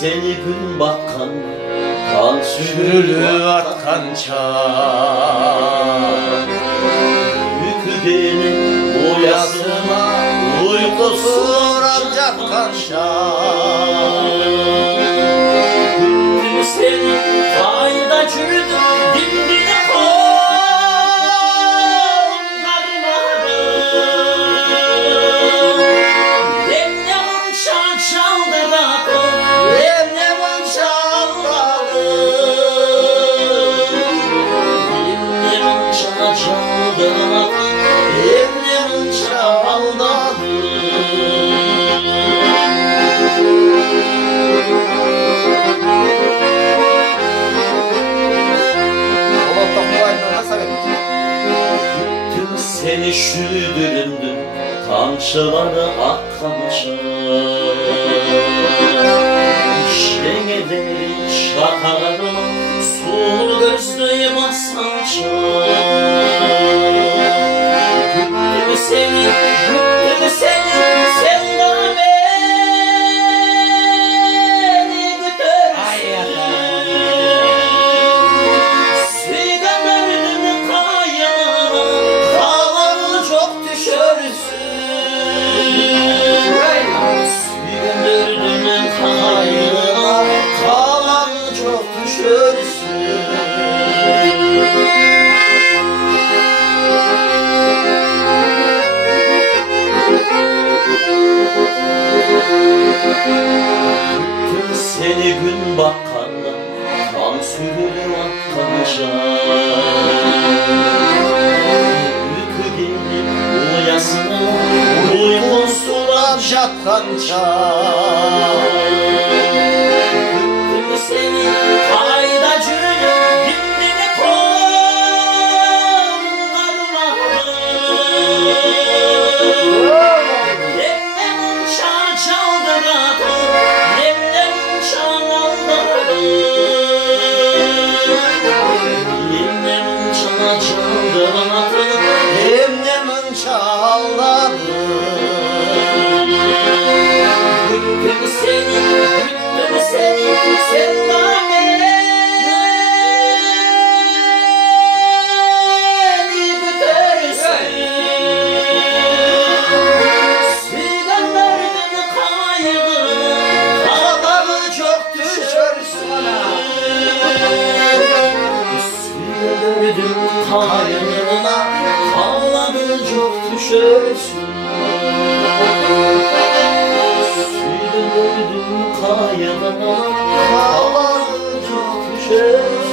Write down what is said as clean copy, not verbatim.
seni gün bakkan kan Sürülü atkan çağ Yükü gelip boyasına uykusu ancak kanşar Güttüm seni fayda çürüdüm dimdine kollarına Lemnemin çaldı rakı Lemnemin çaldı Lemnemin çaldı rakı Lemnemin çaldı Tüm seni şüdüründüm Tamçıları akkança Şengede şakalarıma Sulu gözlüğü basança Güttüm seni, sen de beni götürsün Suydan ördüm kayana Kalanı çok düşürsün Suydan ördüm kayana Kalanı çok düşürsün Tüm seni gün bakkanda kan sürülü akkanca Uyku gelip uyasına uykusular Kança Tüm seni kayda çürüdüm dimdini kollarına Lemnemin çaldı rakı Lemnemin çaldı Lemnemin çaldı rakı Lemnemin çaldı Güttüm seni, sen de beni götürsün Suydan ördüm kaygını Kalanı çok düşürsün Suydan ördüm kaygını Kalanı çok düşürsün Suydan ördüm kaygını Kalanı çok düşürsün